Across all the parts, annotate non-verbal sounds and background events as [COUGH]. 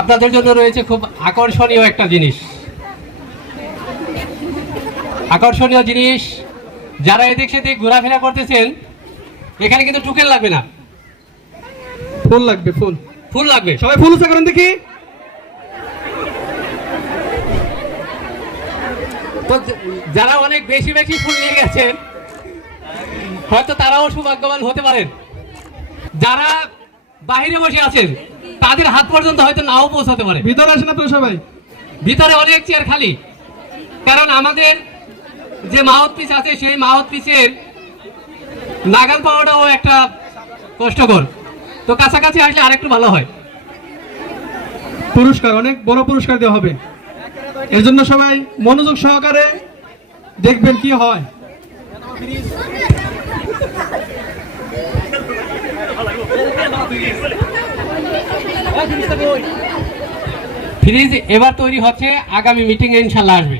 আপনাদের জন্য রয়েছে খুব আকর্ষণীয় একটা জিনিস। আকর্ষণীয় জিনিস যারা এদিক সেদিক ঘোরাফেরা করতেছেন এখানে কিন্তু টুকেন লাগবে না। ফুল লাগবে ফুল। ফুল লাগবে। সবাই ফুল উঁচা করেন দেখি। তো যারা অনেক বেশি বেশি ফুল নিয়ে গেছেন হয়তো তারাও সৌভাগ্যবান হতে পারেন। যারা বাহিরে বসে আছেন তাদের হাত পর্যন্ত হয়তো নাও পৌঁছাতে পারে। ভিতরে আসেন আপনারা সবাই। ভিতরে অনেক চেয়ার খালি। কারণ আমাদের যে মাহত পিস আছে সেই মাহত পিসের নাগাল পাওয়াটাও একটা কষ্টকর। তো কাছাকাছি আসলে আরেকটু ভালো হয়। পুরস্কার অনেক বড় পুরস্কার দেওয়া হবে। এর জন্য সবাই মনোযোগ সহকারে দেখবেন কি হয়। [LAUGHS] ফ্রিজ এবার তৈরি হচ্ছে আগামী মিটিং এ ইনশাল্লাহ আসবে।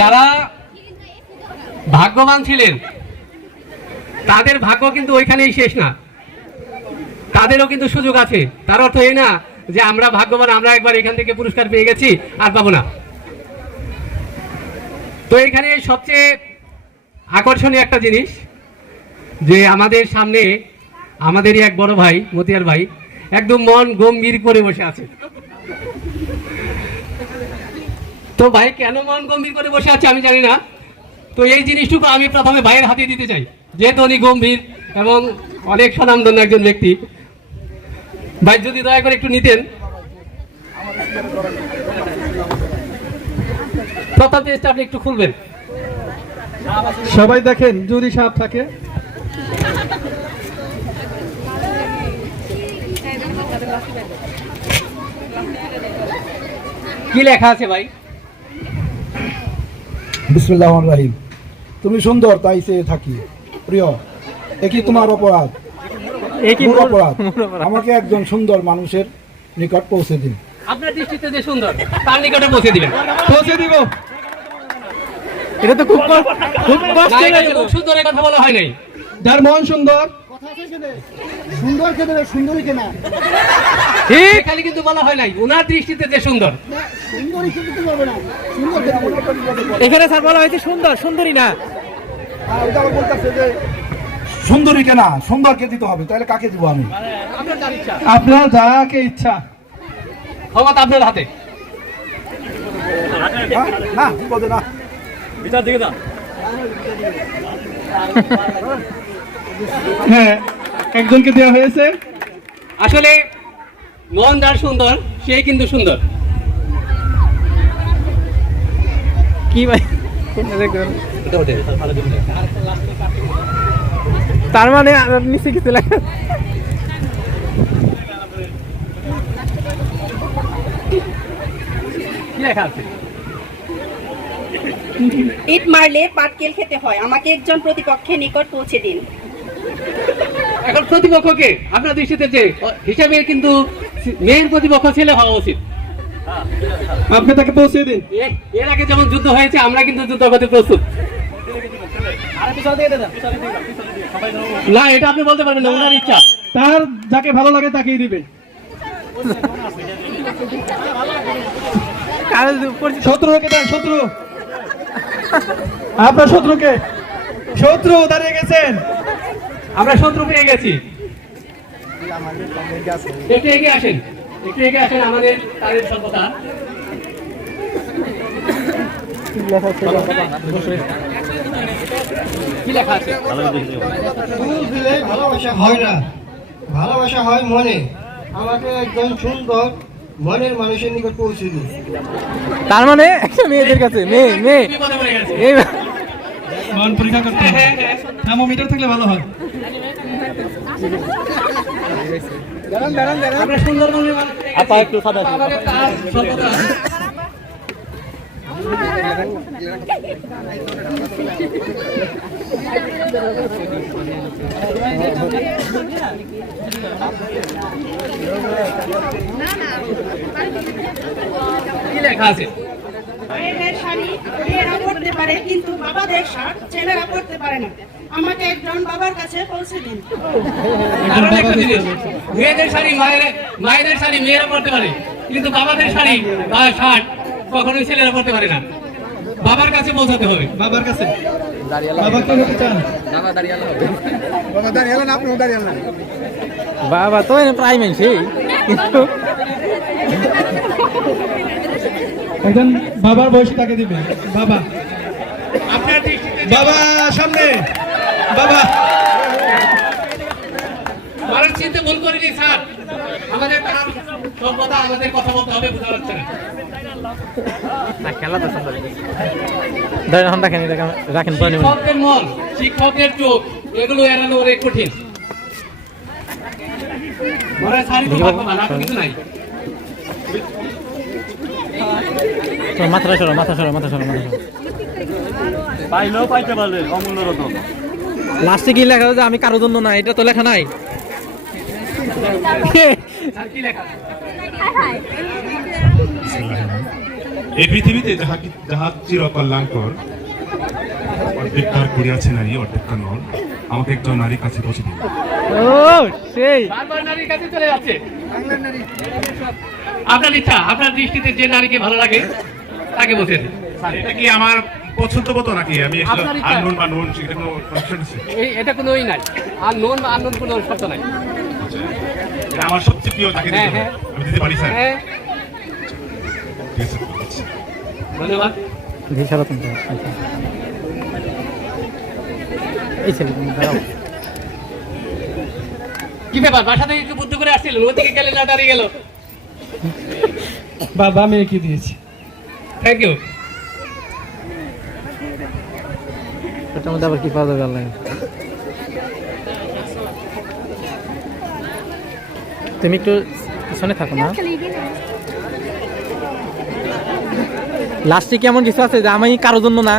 যারা ভাগ্যবান ছিলেন তাদের ভাগ্য কিন্তু ওইখানেই শেষ না। তাদেরও কিন্তু সুযোগ আছে। তার অর্থ এই না যে আমরা ভাগ্যবান আমরা একবার এখান থেকে পুরস্কার পেয়ে গেছি আর পাবো না। তো এখানে সবচেয়ে আকর্ষণীয় একটা জিনিস যে আমাদের সামনে আমাদেরই এক বড় ভাই, মতিয়ার ভাই, একদম মন গম্ভীর করে বসে আছে। তো ভাই, কেন মন গম্ভীর করে বসে আছে আমি জানি না। তো এই জিনিসটুকু আমি প্রথমে ভাইয়ের হাতে দিতে চাই। যেহেতু উনি গম্ভীর এবং অনেক স্বনামধন্য একজন ব্যক্তি। ভাই, যদি দয়া করে একটু নিতেন। প্রথম পেজটা আপনি একটু খুলবেন। সবাই দেখেন যদি সাপ থাকে। কি লেখা আছে ভাই? বিসমুল্লাহ রাহিম তুমি সুন্দর তাই সে থাকি। প্রিয় একই তোমার অপরাধ? মূল অপরাধ? আমাকে একজন সুন্দর মানুষের নিকট পৌঁছে দিন। আপনার দৃষ্টিতে যে সুন্দর তার নিকটে পৌঁছে দিবেন। পৌঁছে দিব। এটা তো খুব খুব না, কষ্টের সুন্দরের কথা বলা হয় নাই। যার মন সুন্দর সুন্দর খেতে হবে সুন্দরী কেনা? ঠিক। এখানে কিন্তু বলা হয় নাই ওনার দৃষ্টিতে যে সুন্দর। সুন্দরী খেতে পারবে না। সুন্দর এখানে স্যার বলা হয়েছে সুন্দর সুন্দরী না। আর ওটা আবার যে সুন্দরী কেনা সুন্দরকে দিতে হবে? তাহলে কাকে দিব আমি? আপনার যাকে ইচ্ছা। ক্ষমতা আপনার হাতে। হ্যাঁ? না বিপদে না। হ্যাঁ একজনকে দেওয়া হয়েছে। আসলে মন যার সুন্দর সেই কিন্তু সুন্দর। কি ভাই? তার মানে নিচে কিছু লেখা কি লেখা আছে? ইট মারলে পাটকেল খেতে হয়। আমাকে একজন প্রতিপক্ষের নিকট পৌঁছে দিন। এখন প্রতিপক্ষকে আপনার দৃষ্টিতে যে হিসাবে কিন্তু মেইন প্রতিপক্ষ ছেলে হওয়া উচিত। আপনি তাকে পৌঁছে দিন। এর আগে যেমন যুদ্ধ হয়েছে আমরা কিন্তু যুদ্ধ করতে প্রস্তুত। না এটা আপনি বলতে পারবেন না ওনার ইচ্ছা। তার যাকে ভালো লাগে তাকেই দিবে। শত্রুকে দেন শত্রু। আপনার শত্রুকে। শত্রু দাঁড়িয়ে গেছেন। আমরা শত্রু পেয়ে গেছি। একটু এগিয়ে আসেন একটু এগিয়ে আসেন আমাদের তাদের সভ্যতা। আছে? ভালোবাসা হয় না। ভালোবাসা হয় মনে। আমাকে একজন সুন্দর মনের মানুষের নিকট পৌঁছে দিন। তার মানে একটা মেয়েদের কাছে মেয়ে মেয়ে। মন পরীক্ষা করতে হবে। থার্মোমিটার থাকলে ভালো হয়। কি লেখা আছে? শাড়ি মেয়েরা পরতে পারে কিন্তু বাবাদের ছেলেরা পরতে পারে না। আমাকে একজন বাবার কাছে পৌঁছে দিন। কারণ একটা জিনিস মেয়েদের শাড়ি মায়ের মায়েদের শাড়ি মেয়েরা পরতে পারে। কিন্তু বাবাদের শাড়ি বা শার্ট কখনোই ছেলেরা পরতে পারে না। বাবার কাছে পৌঁছাতে হবে। বাবার কাছে? বাবা কি হতে চান? বাবা তো প্রায় মানছি কিন্তু একজন বাবার বয়সী তাকে দিবে। বাবা। আপনার বাবা সামনে। বাবা। মানুষ চিনতে ভুল করিনি স্যার। আমাদের তার সব কথা আমাদের কথা বলতে হবে বোঝা যাচ্ছে না। মন চোখ এগুলো এড়ানো অনেক কঠিন। মাথাটা সরো মাথা সরো মাথা সরো মাথা সরো। পাইলেও পাইতে পারলে অমূল্য রতন। লাস্টে কি লেখা আছে? আমি কারোর জন্য না এটা তো লেখা নাই। এই পৃথিবীতে যাহা কি- যাহা চির কল্যাণকর অর্ধেক তার করিয়াছে নারী অর্ধেক তার নর আমাকে একজন নারীর কাছে পৌঁছে দিন। ও সেই। নারীর কাছে চলে যাচ্ছে। আপনার ইচ্ছা আপনার দৃষ্টিতে যে নারীকে ভালো লাগে তাকে বসে দিন। এটা কি আমার পছন্দ মতো নাকি? আমি আপনার আননোন বা নোন সেটা কোনো connection আছে? এই এটা কোনোই নাই। আর নোন বা আননোন কোনো শব্দ নাই। আমার সবচেয়ে প্রিয় তাকে হ্যাঁ। হ্যাঁ। আমি দিতে পারি স্যার? হ্যাঁ। ধন্যবাদ। ভিসারা তুমি এই ছেলে দাঁড়াও কি ব্যাপার বাসা থেকে একটু বুদ্ধ করে আসছিলেন? ওদিকে গেলে না দাঁড়িয়ে গেল? বাবা মেয়েকে দিয়েছি। থ্যাংক ইউ এটার মধ্যে আবার কি পাওয়া যাবে আল্লাহ তুমি একটু পিছনে থাকো না। লাস্টে কি এমন কিছু আছে যে আমি কারোর জন্য না?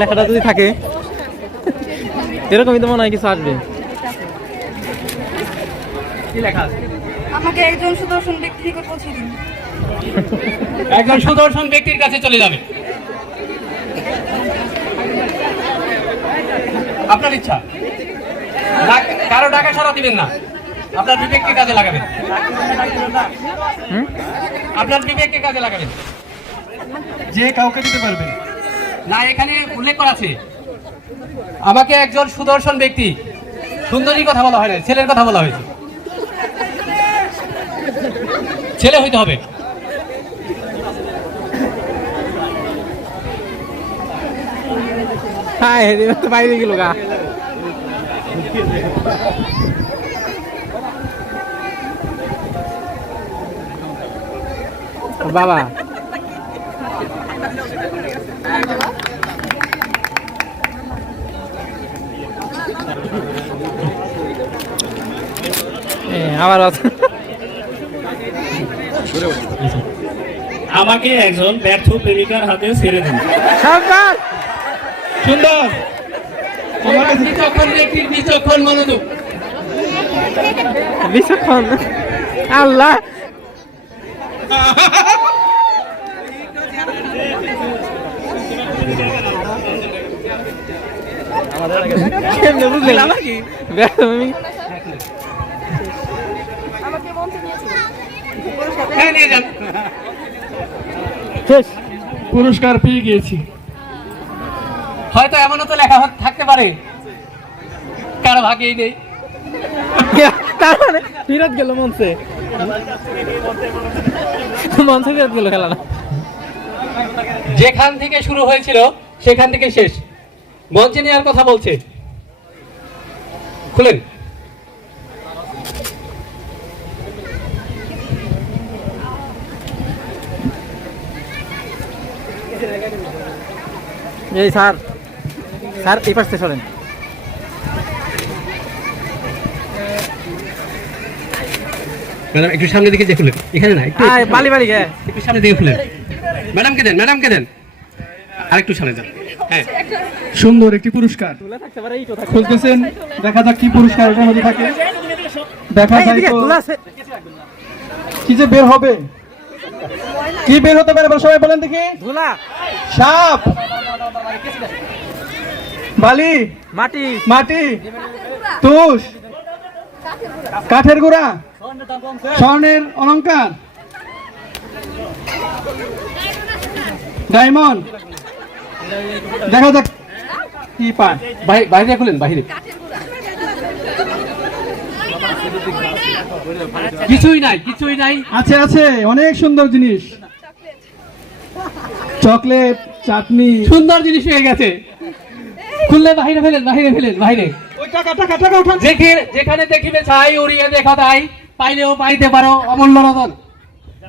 লেখাটা যদি থাকে এরকমই তো মনে হয় কিছু আসবে। কি লেখা আছে? আমাকে একজন সুদর্শন ব্যক্তি নিকট একজন সুদর্শন ব্যক্তির কাছে চলে যাবে। আপনার ইচ্ছা। কারও টাকা সারা দিবেন না। আপনার বিবেককে কাজে লাগাবেন। আপনার বিবেককে কাজে লাগাবেন। যে কাউকে দিতে পারবে। না এখানে উল্লেখ করা আছে। আমাকে একজন সুদর্শন ব্যক্তি সুন্দরীর কথা বলা হয় না ছেলের কথা বলা হয়েছে। ছেলে হইতে হবে। হ্যাঁ তো বাইরে গেল গা। বাবা। আবার আমাকে একজন ব্যর্থ প্রেমিকার হাতে ছেড়ে দিন। সাবধান সুন্দর। আমার কাছে বিচক্ষণ ব্যক্তির বিচক্ষণ মনোযোগ। বিচক্ষণ আল্লাহ। কেমনে বুঝলেন? আমার কি আমি আমাকে মন্ত্রী নিয়েছিল হ্যাঁ পুরস্কার পেয়ে গিয়েছি। হয়তো এমনও তো লেখা থাকতে পারে। কারও ভাগেই নেই। তার মানে ফিরত গেল মনসে ফিরত গেল খেলা না। যেখান থেকে শুরু হয়েছিল সেখান থেকে শেষ। মঞ্চে নেওয়ার কথা বলছে। খুলেন। এই স্যার। স্যার এই পাশে সরেন ম্যাডাম একটু সামনে দিকে যে খুলেন এখানে না একটু বালি বালি একটু সামনে দিকে খুলেন। ম্যাডামকে দেন ম্যাডামকে দেন। আর একটু সামনে যান। হ্যাঁ। সুন্দর একটি পুরস্কার। তুলে থাকতে পারে এই তো থাকে খুলতেছেন। দেখা যাক কি পুরস্কার এটার মধ্যে থাকে। দেখা যায় তো কি যে বের হবে? কি বের হতে পারে? সবাই বলেন দেখি। ধুলা। সাপ। বালি মাটি। মাটি তুষ কাঠের গোড়া স্বর্ণের অলংকার ডায়মন্ড। দেখা যাক কি পায়। বাইরে খুলেন বাইরে কিছুই নাই কিছুই নাই। আছে আছে অনেক সুন্দর জিনিস। চকলেট চাটনি। সুন্দর জিনিস হয়ে গেছে। খুললে বাইরে ফেলেন বাইরে ফেলেন বাইরে ওই টাকা টাকা টাকা উঠান যেখে যেখানে দেখিবে ছাই উড়িয়ে দেখা তাই। পাইলেও পাইতে পারো অমূল্য রতন।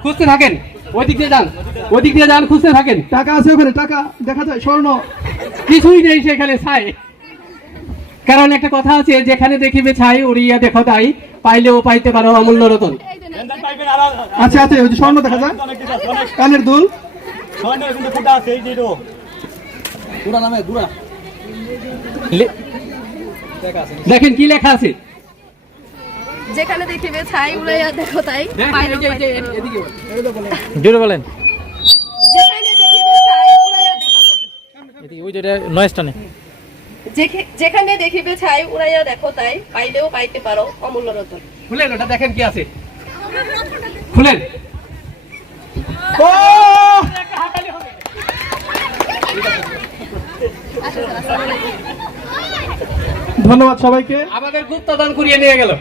খুঁজতে থাকেন ওই দিক দিয়ে যান ওই দিক দিয়ে যান খুঁজতে থাকেন। টাকা আছে ওখানে টাকা দেখা যায় স্বর্ণ। কিছুই নেই সেখানে ছাই। কারণ একটা কথা আছে যেখানে দেখিবে ছাই উড়িয়া দেখো তাই। পাইলেও পাইতে পারো অমূল্য রতন। আছে আছে ওই স্বর্ণ দেখা যায়। কানের দুল। স্বর্ণের কিন্তু ফুটা আছে এই যে এটো। লে- দেখেন কি লেখা আছে? যেখানে দেখিবে ছাই উড়াইয়া দেখো তাই। পাইলেও পাইতে পারো। জোরে বলেন। যেখানে দেখিবে ছাই উড়াইয়া দেখো এদিকে ওই যেটা নেই যেখে- যেখানে দেখিবে ছাই উড়াইয়া দেখো তাই পাইলেও পাইতে পারো অমূল্য রতন খুলেন ওটা দেখেন কি আছে? খুলেন। ও! ধন্যবাদ সবাইকে। আমাদের গুপ্তদান করিয়ে নিয়ে গেল।